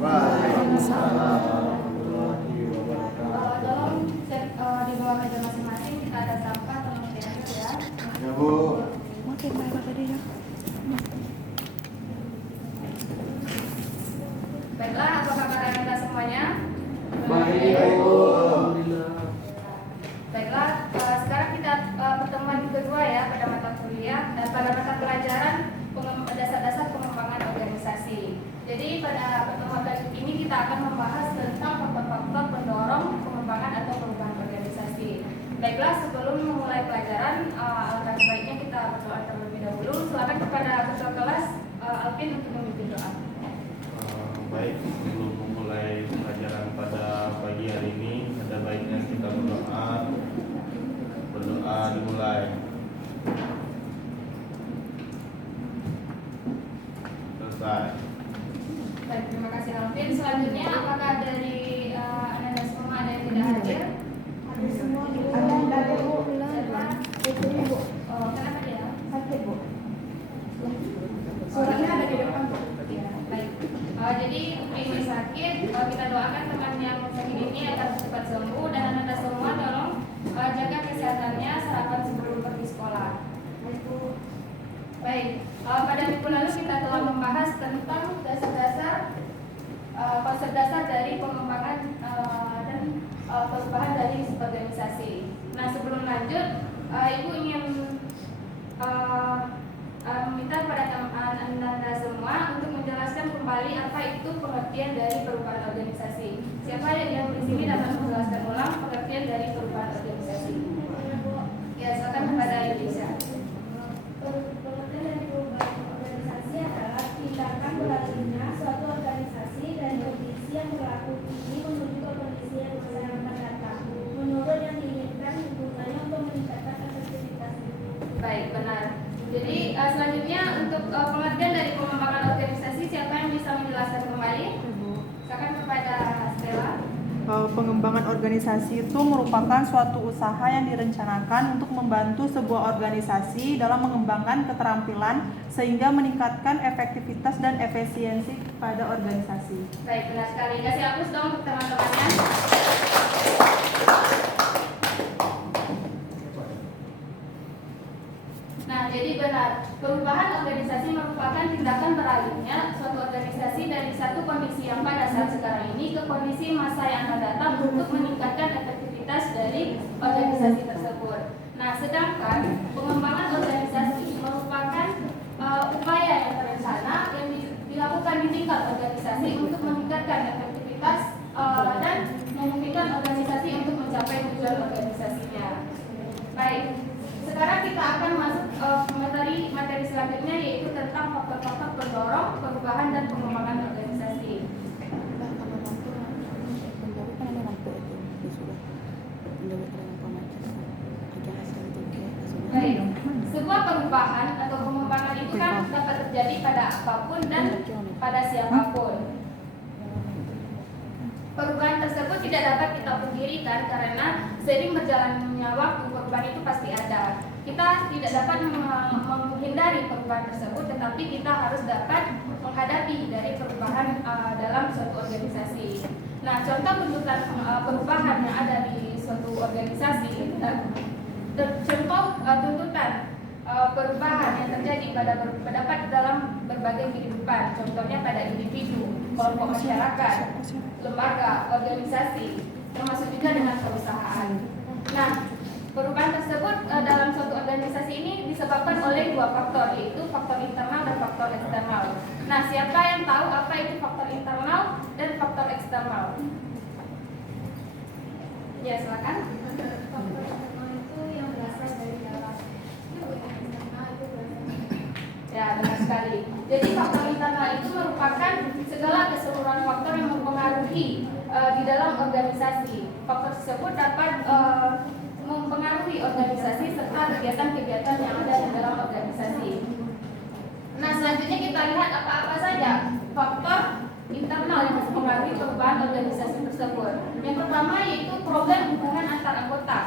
Waalaikumsalam warahmatullahi wabarakatuh. Tolong cek di bawah meja masing-masing kita ada sampah, tolong diangkat ya. Ya Bu. Oke, baik tadi ya. Baiklah, apa kabar Anda semuanya? Baik Bu. Baiklah, sekarang kita pertemuan kedua ya pada mata kuliah pada mata pelajaran dasar-dasar pengembangan organisasi. Jadi pada pertemuan kali ini kita akan membahas tentang faktor-faktor pendorong pengembangan atau perubahan organisasi. Baiklah, sebelum memulai pelajaran, alangkah baiknya kita berdoa terlebih dahulu. Silakan kepada ketua kelas Alvin untuk memimpin doa. Baik, sebelum memulai pelajaran pada pagi hari ini, ada baiknya kita berdoa. Berdoa dimulai. Selesai. Baik, terima kasih Alvin. Selanjutnya, apakah dari Anda semua ada yang tidak hadir? Ada semua di ada yang hadir Bu. Itu Bu. Oh, kenapa dia? Sakit Bu. Suaranya ada di depan Bu. Ya, baik. Jadi ini sakit, kita doakan teman yang sakit ini agar cepat sembuh dan Anda semua tolong jaga kesehatannya sarapan sebelum pergi sekolah. Baik, pada minggu lalu kita telah membahas tentang dasar-dasar konsep dasar dari pengembangan dan perubahan dari organisasi. Nah, sebelum lanjut, Ibu ingin meminta pada Anda semua untuk menjelaskan kembali apa itu pengertian dari perubahan organisasi. Siapa yang di sini dapat menjelaskan ulang pengertian dari perubahan organisasi? Ya, silakan kepada Indonesia. Pengertian dari perubahan organisasi adalah tindakan beralihnya suatu organisasi dari kondisi yang berlaku kini menuju ke kondisi yang akan datang. Menurut yang diinginkan hubungannya untuk meningkatkan efektivitas. Baik, benar. Jadi selanjutnya untuk pengertian dari pengembangan organisasi, siapa yang bisa menjelaskan kembali? Silakan kepada Stella. Pengembangan organisasi itu merupakan suatu usaha yang direncanakan untuk membantu sebuah organisasi dalam mengembangkan keterampilan sehingga meningkatkan efektivitas dan efisiensi pada organisasi. Baik, benar sekali. Kasih hapus dong untuk teman-temannya. Nah, jadi benar, perubahan organisasi merupakan tindakan beralihnya suatu organisasi dari satu kondisi yang pada saat sekarang ini ke kondisi masa yang akan datang untuk meningkatkan efektivitas dari organisasi tersebut. Nah, sedangkan pengembangan organisasi merupakan upaya yang terencana yang dilakukan di tingkat organisasi untuk meningkatkan efektivitas dan memungkinkan organisasi untuk mencapai tujuan organisasinya. Baik. Sekarang kita akan masuk materi selanjutnya, yaitu tentang faktor-faktor pendorong perubahan dan pengembangan organisasi. Baik, sebuah perubahan atau pengembangan itu kan dapat terjadi pada apapun dan pada siapapun. Perubahan tersebut tidak dapat kita pungkirikan karena seiring berjalannya waktu perubahan itu pasti ada. Kita tidak dapat menghindari perubahan tersebut, tetapi kita harus dapat menghadapi dari perubahan dalam suatu organisasi. Nah, contoh bentukan perubahan yang ada di suatu organisasi, contoh tuntutan perubahan yang terjadi dapat dalam berbagai kehidupan, contohnya pada individu, kelompok masyarakat, lembaga, organisasi, termasuk juga dengan perusahaan. Nah, perubahan tersebut dalam suatu organisasi ini disebabkan oleh dua faktor, yaitu faktor internal dan faktor eksternal. Nah, siapa yang tahu apa itu faktor internal dan faktor eksternal? Ya, silakan. Faktor internal itu yang berasal dari dalam. Ya, benar sekali. Jadi faktor internal itu merupakan segala keseluruhan faktor yang mempengaruhi di dalam organisasi. Faktor tersebut dapat mempengaruhi organisasi serta kegiatan-kegiatan yang ada di dalam organisasi. Nah, selanjutnya kita lihat apa-apa saja faktor internal yang mempengaruhi perubahan organisasi tersebut. Yang pertama yaitu problem hubungan antar anggota.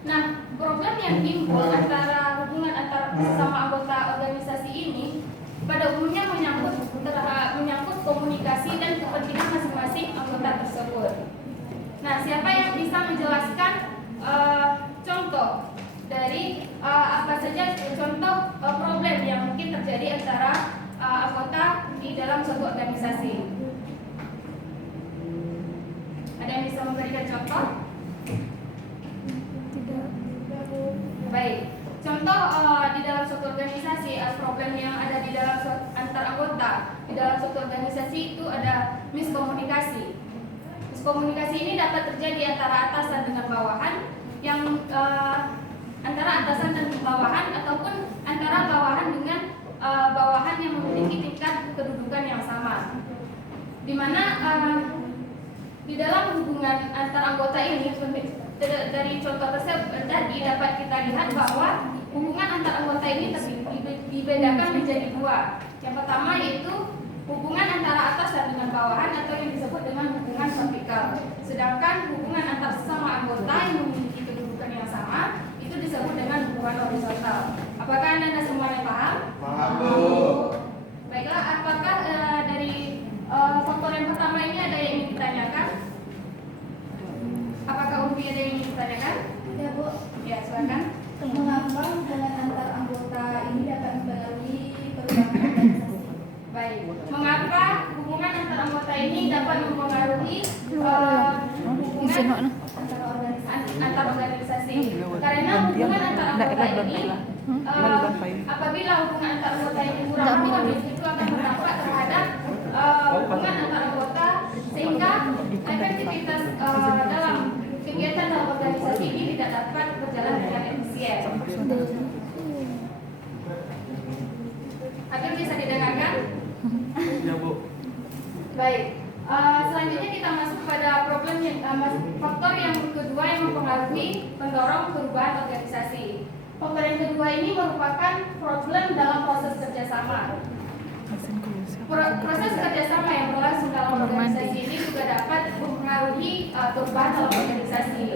Nah, problem yang timbul antara hubungan antar sesama anggota organisasi ini pada umumnya menyangkut menjelaskan contoh dari apa saja contoh problem yang mungkin terjadi antara anggota di dalam suatu organisasi. Ada yang bisa memberikan contoh? Baik, contoh di dalam suatu organisasi problem yang ada di dalam antar anggota di dalam suatu organisasi itu ada miskomunikasi. Miskomunikasi ini dapat terjadi antara atasan dengan bawahan, yang antara atasan dan bawahan ataupun antara bawahan dengan bawahan yang memiliki tingkat kedudukan yang sama. Di mana di dalam hubungan antar anggota ini dari contoh tersebut tadi dapat kita lihat bahwa hubungan antar anggota ini dibedakan menjadi dua. Yang pertama yaitu hubungan antara atasan dengan bawahan atau yang disebut dengan hubungan vertikal. Sedangkan hubungan antar sesama anggota yang memiliki kedudukan yang sama itu disebut dengan hubungan horizontal. Apakah Anda semuanya paham? Paham, Bu. Baiklah, apakah dari faktor yang pertama ini ada yang ingin ditanyakan? Apakah Umbi ada yang ingin ditanyakan? Ya, Bu. Ya, silakan. Mengapa hubungan antar anggota ini dapat mempengaruhi perubahan organisasi? Baik, mengapa hubungan antar anggota ini dapat mempengaruhi hubungan antar organisasi? Karena hubungan antar anggota ini apabila hubungan antar anggota ini kurang harmonis itu akan berdampak terhadap hubungan antar anggota sehingga efektivitas dalam kegiatan dalam organisasi ini tidak dapat berjalan dengan efisien. Agar bisa didengarkan? Ya, Bu. Baik. Selanjutnya kita masuk pada problem faktor yang kedua yang mempengaruhi mendorong perubahan organisasi. Faktor yang kedua ini merupakan problem dalam proses kerjasama. Proses kerjasama yang berlangsung dalam organisasi ini juga dapat mempengaruhi perubahan dalam organisasi.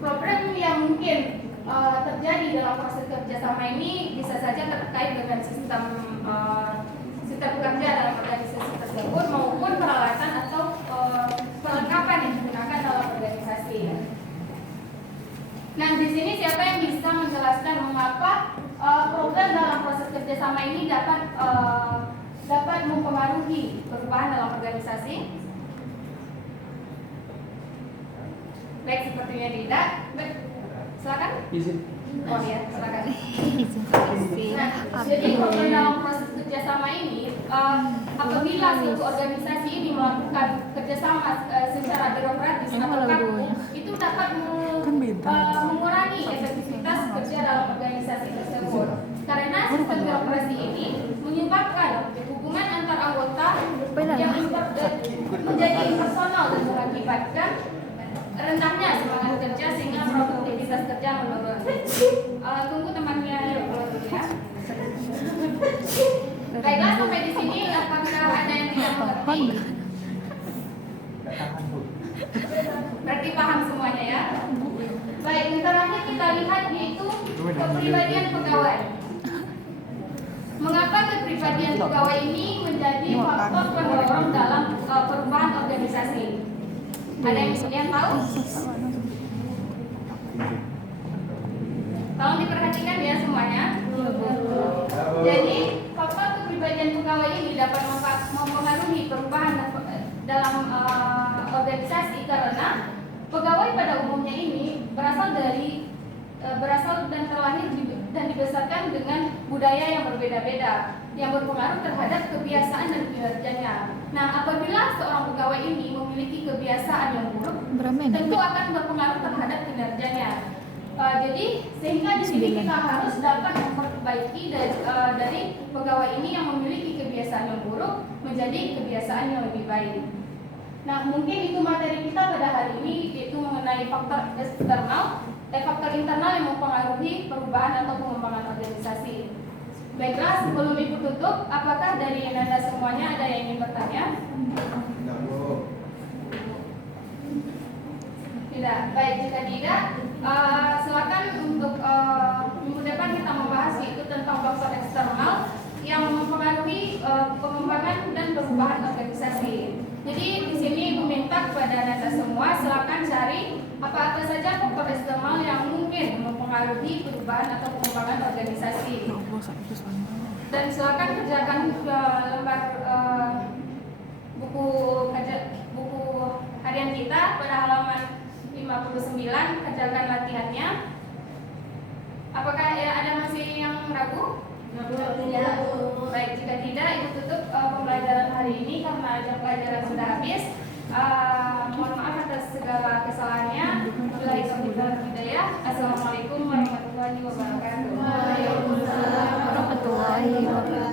Problem yang mungkin terjadi dalam proses kerjasama ini bisa saja terkait dengan sistem kerja dalam organisasi tersebut maupun peralatan atau perlengkapan yang digunakan dalam organisasi. Nah, di sini siapa yang bisa menjelaskan mengapa problem dalam proses kerjasama ini dapat mempengaruhi perubahan dalam organisasi? Baik, sepertinya tidak. Baik, silakan. Izin. Oh ya, silakan. Nah, jadi problem dalam proses kerjasama ini, apabila suatu organisasi ini melakukan kerjasama secara birokratis atau kaku, itu dapat mengurangi efektivitas kerja dalam organisasi tersebut. Karena sistem birokrasi ini menyebabkan hubungan antar anggota yang menjadi impersonal dan mengakibatkan rendahnya semangat kerja sehingga produktivitas kerja menurun. Tunggu temannya dulu ya. Baiklah, sampai di sini apakah ada yang tidak mengerti? Berarti paham semuanya ya. Baik, yang terakhir kita lihat yaitu kepribadian pegawai. Mengapa kepribadian pegawai ini menjadi faktor pendorong dalam perubahan organisasi? Ada yang tahu? Tolong diperhatikan ya semuanya. Jadi faktor kepribadian pegawai ini dapat mempengaruhi perubahan dalam organisasi karena pegawai pada umumnya ini berasal dan terlahir dan dibesarkan dengan budaya yang berbeda-beda yang berpengaruh terhadap kebiasaan dan kinerjanya. Nah, apabila seorang pegawai ini memiliki kebiasaan yang buruk, tentu akan berpengaruh terhadap kinerjanya. Jadi sehingga di sini kita harus dapat memperbaiki dari pegawai ini yang memiliki kebiasaan yang buruk menjadi kebiasaan yang lebih baik. Nah, mungkin itu materi kita pada hari ini yaitu mengenai faktor internal yang mempengaruhi perubahan atau pengembangan organisasi. Baiklah, sebelum ibu tutup, apakah dari Anda semuanya ada yang ingin bertanya? Tidak. Baik, jika tidak, silakan untuk minggu depan kita membahas yaitu tentang faktor eksternal yang mempengaruhi pengembangan dan perubahan organisasi. Jadi di sini ibu minta kepada Anda semua silakan cari apa-apa saja faktor eksternal yang mungkin mempengaruhi perubahan atau pengembangan organisasi. Dan silakan kerjakan lembar buku harian kita pada halaman 59, kerjakan latihannya. Apakah ada masih yang ragu? Tidak. Baik, jika tidak, itu tutup pembelajaran hari ini karena jam pelajaran sudah habis. Mohon maaf atas segala kesalahannya. Wabillahi taufiq wal hidayah. Assalamualaikum warahmatullahi wabarakatuh. Warahmatullahi wabarakatuh.